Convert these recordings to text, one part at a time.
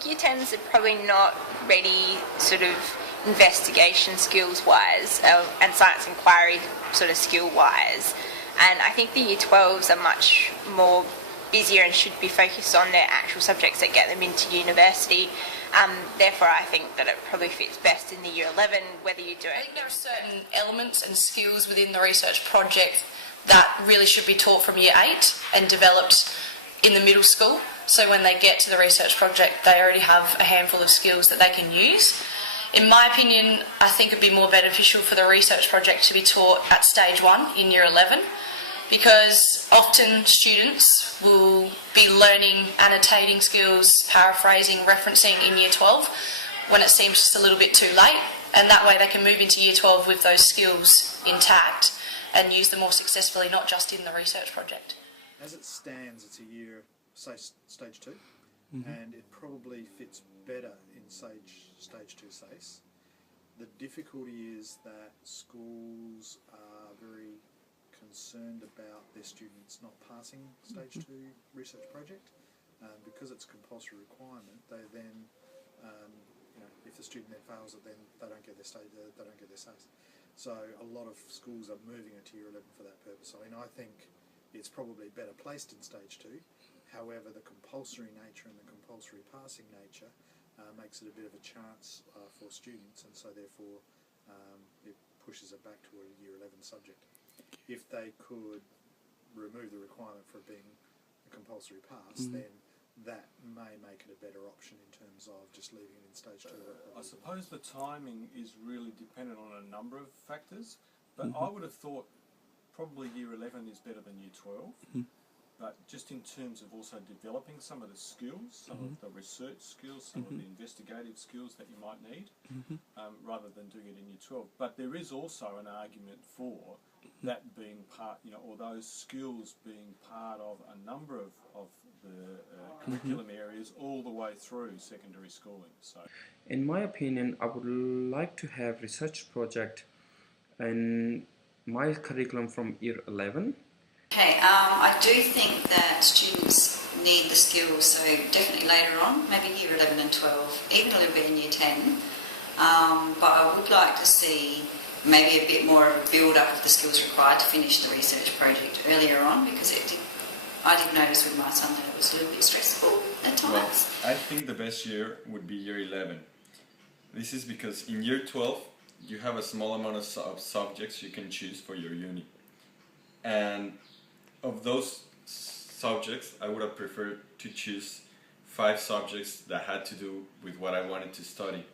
think year 10s are probably not ready sort of investigation skills wise and science inquiry sort of skill wise, and I think the year 12s are much more busier and should be focused on their actual subjects that get them into university. Therefore I think that it probably fits best in the year 11 whether you do it. I think there are certain elements and skills within the research project that really should be taught from year 8 and developed in the middle school, so when they get to the research project they already have a handful of skills that they can use. In my opinion, I think it would be more beneficial for the research project to be taught at stage 1 in year 11, because often students will be learning annotating skills, paraphrasing, referencing in year 12 when it seems just a little bit too late, and that way they can move into year 12 with those skills intact and use them more successfully, not just in the research project. As it stands, it's a year, say, stage 2, and it probably fits better in stage 2 SACE. The difficulty is that schools are very concerned about their students not passing stage 2 research project. Because it's a compulsory requirement, they then, if the student then fails it, then they don't get their SACE. So a lot of schools are moving it to year 11 for that purpose. I mean, I think it's probably better placed in stage 2. However, the compulsory nature and the compulsory passing nature makes it a bit of a chance for students, and so therefore it pushes it back to a year 11 subject. If they could remove the requirement for it being a compulsory pass, then that may make it a better option in terms of just leaving it in stage 2. I suppose the timing is really dependent on a number of factors, but I would have thought probably year 11 is better than year 12, but just in terms of also developing some of the skills, some of the research skills, some of the investigative skills that you might need, rather than doing it in year 12. But there is also an argument for that being part, or those skills being part of a number of the curriculum areas all the way through secondary schooling. So, in my opinion, I would like to have research project in my curriculum from year 11. Okay, I do think that students need the skills, so definitely later on, maybe year 11 and 12, even a little bit in year 10, but I would like to see maybe a bit more of a build-up of the skills required to finish the research project earlier on, because I did notice with my son that it was a little bit stressful at times. Well, I think the best year would be year 11. This is because in year 12 you have a small amount of subjects you can choose for your uni, and of those subjects I would have preferred to choose 5 subjects that had to do with what I wanted to study,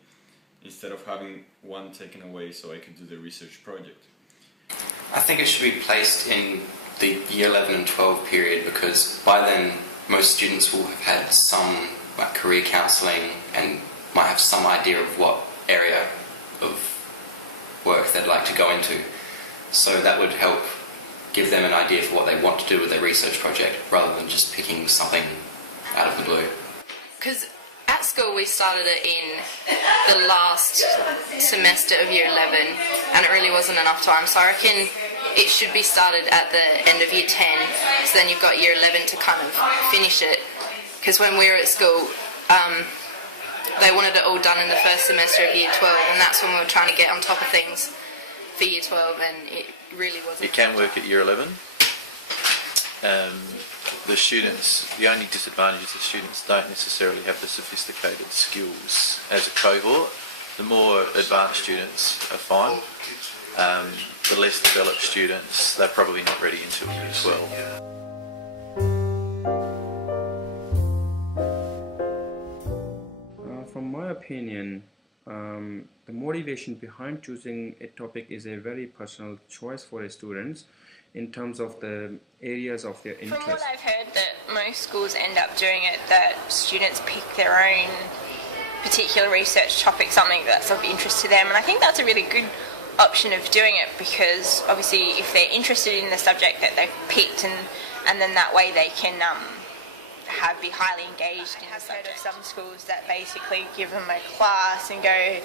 instead of having one taken away so I could do the research project. I think it should be placed in the year 11 and 12 period, because by then most students will have had some career counselling and might have some idea of what area of work they'd like to go into. So that would help give them an idea for what they want to do with their research project, rather than just picking something out of the blue. Because at school we started it in the last semester of year 11 and it really wasn't enough time, so I reckon it should be started at the end of year 10, so then you've got year 11 to kind of finish it. Because when we were at school they wanted it all done in the first semester of year 12, and that's when we were trying to get on top of things for year 12, and it really wasn't. It can work at year 11. The only disadvantage is the students don't necessarily have the sophisticated skills as a cohort. The more advanced students are fine. The less developed students, they're probably not ready until year 12. From my opinion, the motivation behind choosing a topic is a very personal choice for the students in terms of the areas of their interest. From what I've heard, that most schools end up doing it, that students pick their own particular research topic, something that's of interest to them, and I think that's a really good option of doing it, because obviously if they're interested in the subject that they've picked, and then that way they can be highly engaged in the subject. Of some schools that basically give them a class and go,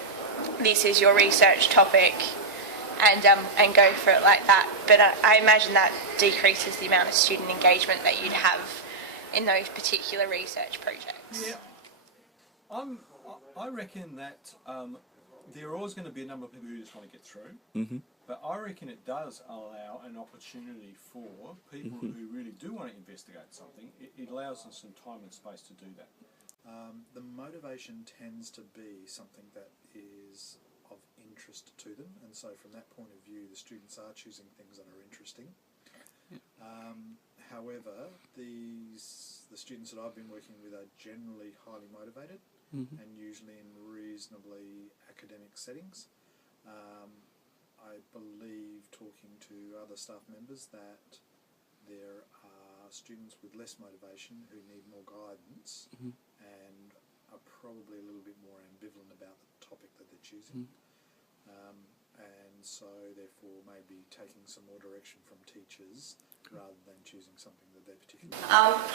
this is your research topic, and go for it like that. But I imagine that decreases the amount of student engagement that you'd have in those particular research projects. Yeah, I reckon that there are always going to be a number of people who just want to get through. But I reckon it does allow an opportunity for people who really do want to investigate something. It allows them some time and space to do that. The motivation tends to be something that is of interest to them, and so from that point of view, the students are choosing things that are interesting. However, the students that I've been working with are generally highly motivated and usually in reasonably academic settings. I believe, talking to other staff members, that there are students with less motivation who need more guidance and are probably a little bit more ambivalent about the topic that they're choosing. And so therefore maybe taking some more direction from teachers rather than choosing something that they're particularly...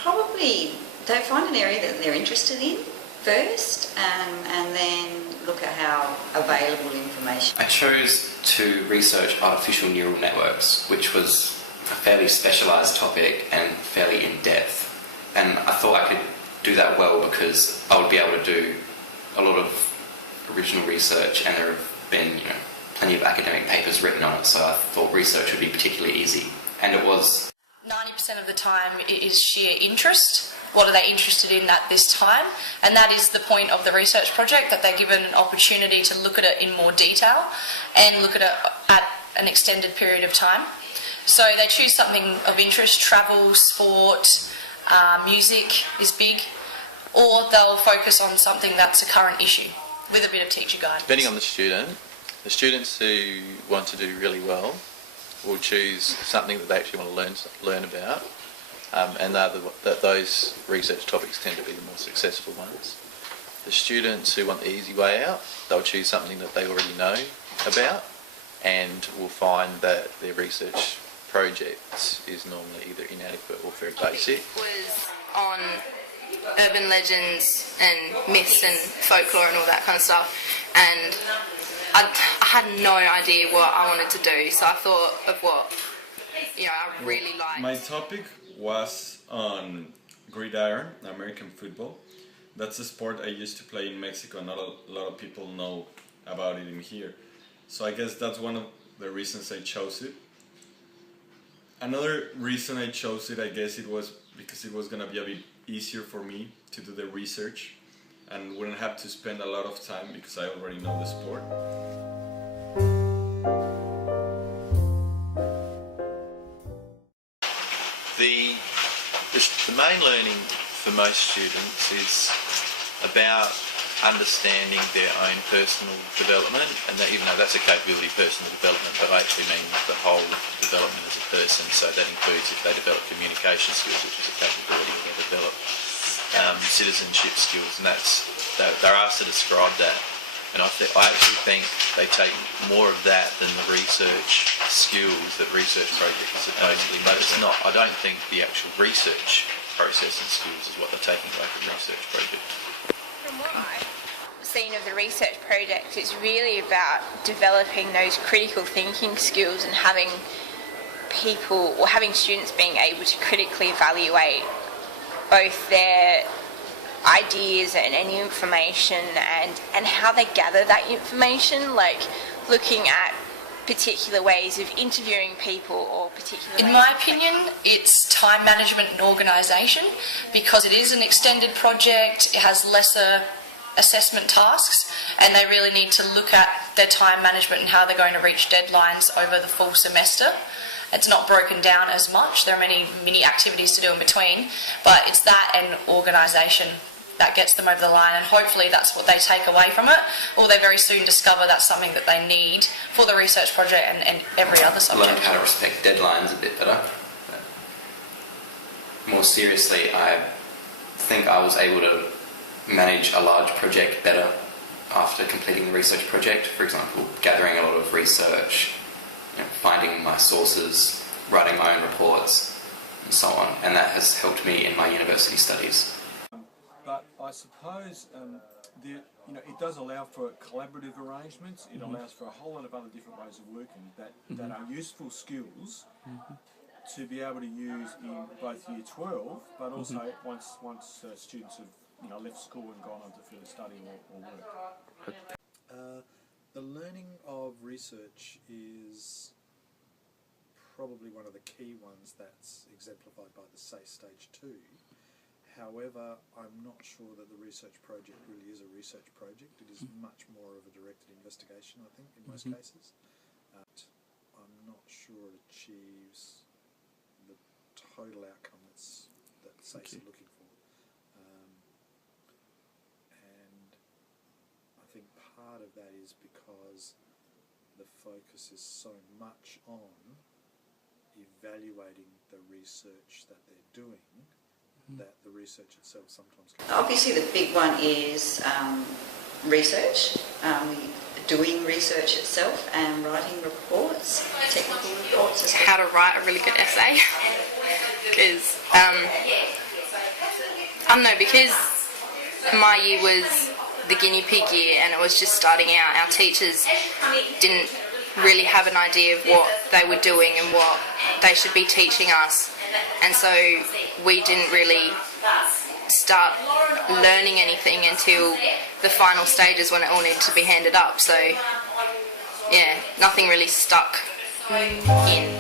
Probably they'll find an area that they're interested in first, and then look at how available information. I chose to research artificial neural networks, which was a fairly specialised topic and fairly in-depth. And I thought I could do that well because I would be able to do a lot of original research, and there have been, plenty of academic papers written on it, so I thought research would be particularly easy. And it was. 90% of the time it is sheer interest. What are they interested in at this time? And that is the point of the research project, that they're given an opportunity to look at it in more detail and look at it at an extended period of time. So they choose something of interest. Travel, sport, music is big, or they'll focus on something that's a current issue with a bit of teacher guidance. Depending on the students who want to do really well will choose something that they actually want to learn about, and those research topics tend to be the more successful ones. The students who want the easy way out, they'll choose something that they already know about, and will find that their research project is normally either inadequate or very basic. It was on urban legends and myths and folklore and all that kind of stuff, and I had no idea what I wanted to do, so I thought of what I really liked. My topic was on gridiron, American football. That's a sport I used to play in Mexico. Not a lot of people know about it in here, so I guess that's one of the reasons I chose it. Another reason I chose it, I guess, it was because it was going to be a bit easier for me to do the research and wouldn't have to spend a lot of time because I already know the sport. The main learning for most students is about understanding their own personal development, and that, even though that's a capability, personal development, but I actually mean the whole development as a person. So that includes if they develop communication skills, which is a capability, or they develop citizenship skills, and they're asked to describe that. And I actually think they take more of that than the research skills that research project is supposedly. But it's not. I don't think the actual research process and skills is what they're taking away from research project. From what I've seen of the research project, it's really about developing those critical thinking skills and having people, or having students being able to critically evaluate both their ideas and any information and how they gather that information, like looking at particular ways of interviewing people or particular... In my opinion, it's time management and organisation, because it is an extended project, it has lesser assessment tasks, and they really need to look at their time management and how they're going to reach deadlines over the full semester. It's not broken down as much. There are many mini activities to do in between, but it's that and organisation that gets them over the line, and hopefully that's what they take away from it, or they very soon discover that's something that they need for the research project and every other subject. Learned how to respect deadlines a bit better. More seriously, I think I was able to manage a large project better after completing the research project. For example, gathering a lot of research, finding my sources, writing my own reports, and so on. And that has helped me in my university studies. But I suppose it does allow for collaborative arrangements. It allows for a whole lot of other different ways of working that are useful skills to be able to use in both Year 12, but also once students have left school and gone on to further study or work. The learning of research is probably one of the key ones that's exemplified by the SACE Stage 2. However, I'm not sure that the research project really is a research project. It is much more of a directed investigation, I think, in most cases. I'm not sure it achieves the total outcome that SACE is looking for. And I think part of that is because the focus is so much on evaluating the research that they're doing that the research itself sometimes can... Obviously the big one is research, doing research itself and writing reports, technical reports as well. How to write a really good essay, because I don't know, because my year was the guinea pig year and it was just starting out. Our teachers didn't really have an idea of what they were doing and what they should be teaching us, and so we didn't really start learning anything until the final stages when it all needed to be handed up. So yeah, nothing really stuck in.